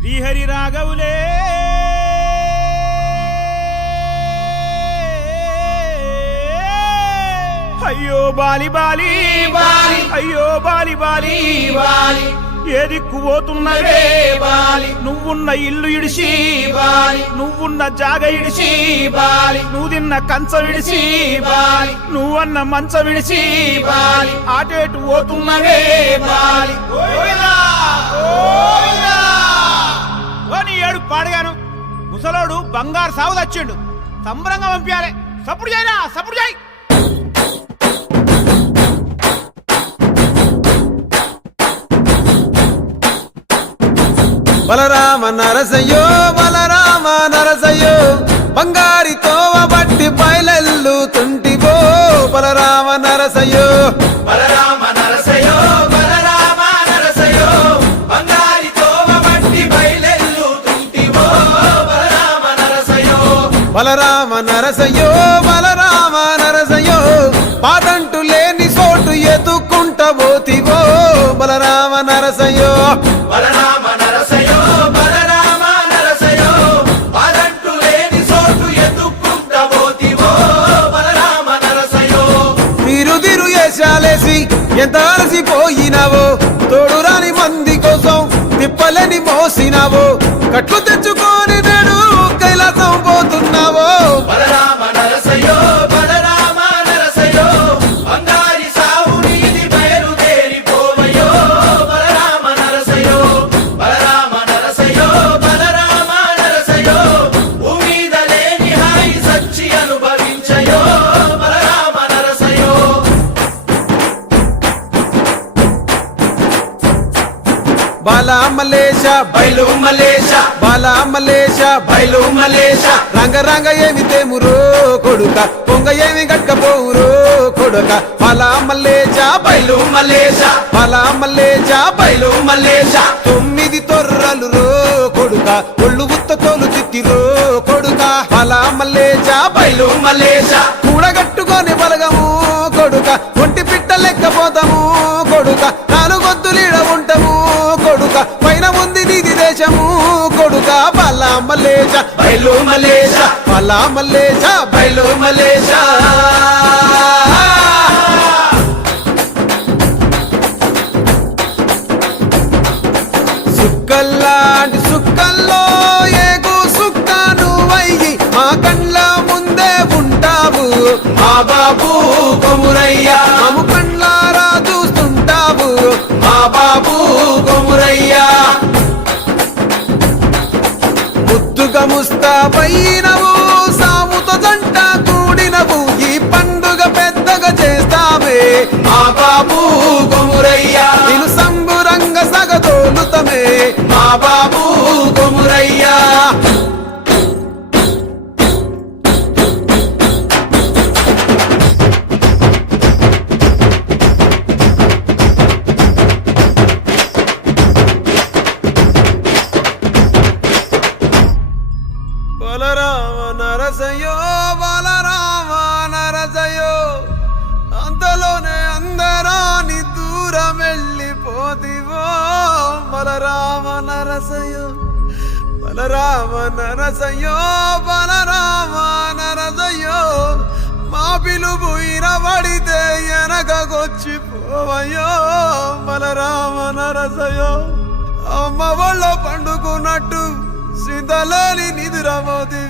శ్రీహరి రాఘవులే అయ్యో Bali Bali Bali అయ్యో Bali Bali Bali ఏ దిక్కు పోతున్నవే బాలి నువ్వున్న ఇల్లు ఇడిసి బాలి నువ్వున్న జాగ ఇడిసి బాలి నువ్వు తిన్న కంచం ఇడిసి బాలి నువ్వన్న మంచం ఇడిసి బాలి ఆటేటు పోతున్నవే బాలి నీ ఏడు పాడగాను ముసలోడు బంగారు సాగు తెచ్చిండు సంబరంగా పంపించాలి సప్పుడు చేయరా సప్పుడు చేయి బలరామ నరసయ్యో బలరామ నరసయ్యో బంగారి తోవ బట్టి బయలెల్లు తుంటివో బలరామ నరసయ్యో బలరామ నరసయ్యో బలరామ నరసయ్యో బంగారి తోవ బట్టి బయలెల్లు తుంటివో బలరామ నరసయ్యో బలరామ నరసయ్యో బలరామ నరసయ్యో పాదంటు లేని చోటు ఎత్తుకుంట పోతివో బలరామ నరసయ్యో బలరామ నరసయ్యో బలరామ నరసయ్యో పాదంటు లేని చోటు ఎత్తుకుంట పోతివో బలరామ నరసయ్యో తిరు వేషాలేసి ఎంత అలసిపోయినావో తోడురాని మంది కోసం తిప్పలని మోసినావో కట్లు తెచ్చుకొని నేడు కైలాసం పోతున్నావో బలరామ నరసయ్యో బలరామ నరసయ్యో బంగారి సావు నీది బయలుదేరిపోవయ్యో బలరామ నరసయ్యో బలరామ నరసయ్యో బలరామ నరసయ్యో భూమిద లేని హాయి సచ్చి అనుభవించయో బలరామ నరసయ్యో బాలా మలేష బయలు మలేష బాలా మలేష బయలు మలేష రంగ రంగ ఏమి తేమురో కొడుక పొంగ ఏమి గట్టపోవురో కొడుక బాలా మలేష బయలు మలేష బాలా మలేష బయలు మలేష 9 తొర్రలు రో కొడుక ఒళ్ళు ఉత్త తోలు చిత్తిరో కొడుక బాలా మలేష బయలు మలేష కూడగట్టుకొని బలగము కొడుక ఒంటి పిట్ట లెక్కపోతాము కొడుక 4 గొద్దులీడ ఉంటాము కొడుక పైన ఉంది నీది దేశము కొడుక బాలా మలేష బయలు మలేష బాలా మలేష బయలు మలేష సుక్కల్లాంటి సుక్కల్లో ఏగు సుక్క నువ్వయ్యి మా కండ్ల ముందే ఉంటావు మా బాబు కొమురయ్య మాము కండ్లారా చూస్తుంటావు మా బాబు కొమురయ్య ముద్దుగా ముస్తాబైనవు సాముతో జంట కూడినవు ఈ పండుగ పెద్దగా చేస్తావే మా బాబు కొమురయ్య నేను సంబురంగ సగదోలుతమే మా బాబు కొమురయ్య బలరామ నరసయ్యో బలరామ నరసయ్యో అంతలోనే అందరాని దూరం వెళ్ళిపోతివో బలరామ నరసయ్యో బలరామ నరసయ్యో బలరామ నరసయ్యో మా పిలుపు ఇరబడితే వెనకకొచ్చిపోవయ్యో బలరామ నరసయ్యో అమ్మ వాళ్ళ పండుకున్నట్టు సింతలోని నిదురమోతి